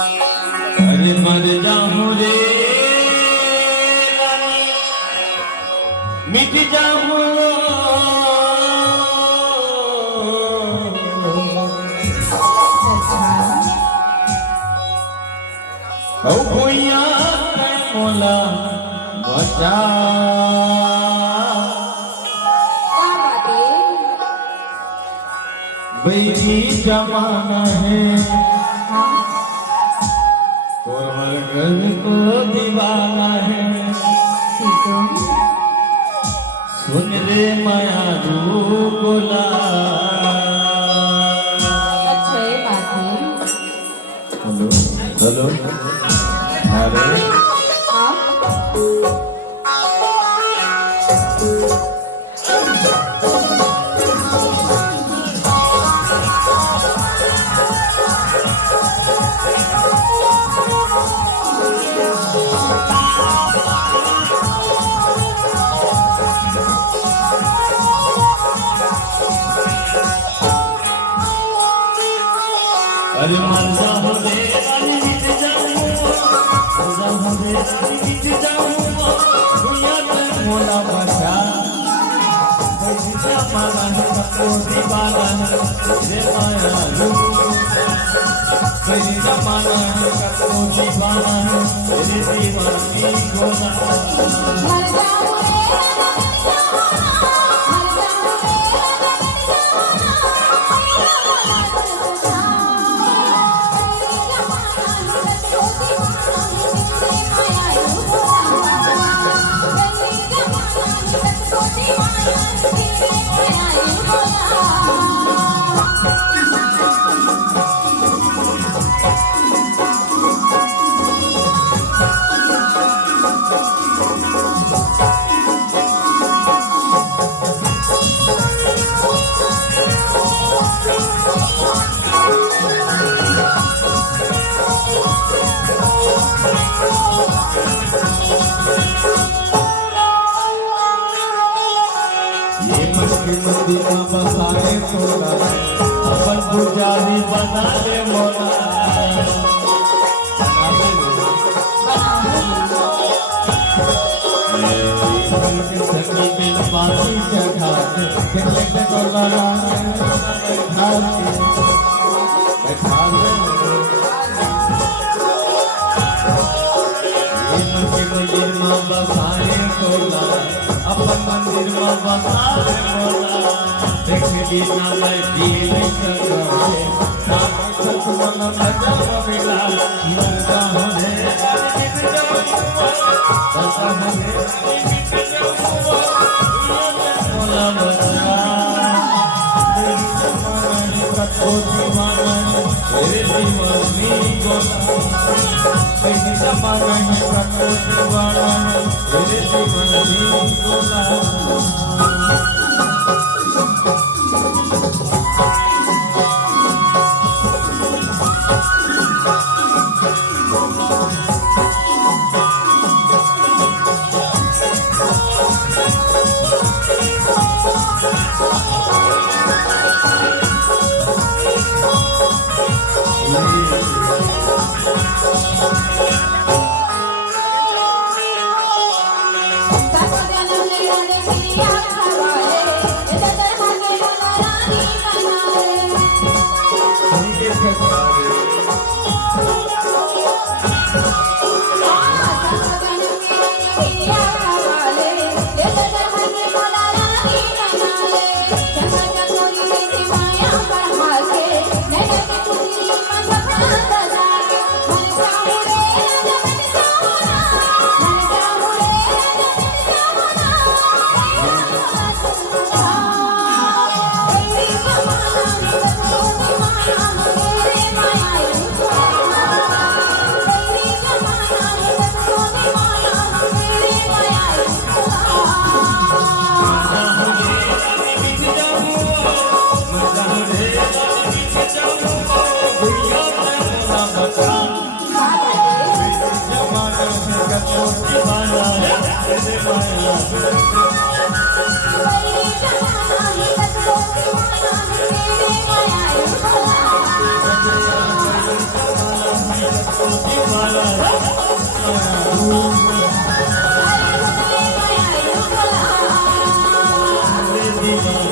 अरे मर जाऊं रे मिट जाऊं भैया मोला बचा बैठी जमाना है कोमल को दीवाना है सुन रे माया बोला हेलो हेलो अरे मर जाओ रे मिट जाऊं मिट जाऊं दुनिया में मोला बचा जमाना है सबको दीवाना है रे माया कोई जमाना है सबको दीवाना है रे दीवानी गोला मर जाओ मदीना बसाए मोला अपन पुजारी बना ले मोला सखी बिन बाती चढ़ा के गोला बैठा मंदिर में बसाए मोला अपन मंदिर में बसाए मोला देखे बिना मैं जी नहीं सकता मन भजा मिला मरता हूँ रे मोला बचा को दीवाना तेरे दीवानी गोला कैसी जमाना है को दीवाना तेरे दीवानी गोला દીવાન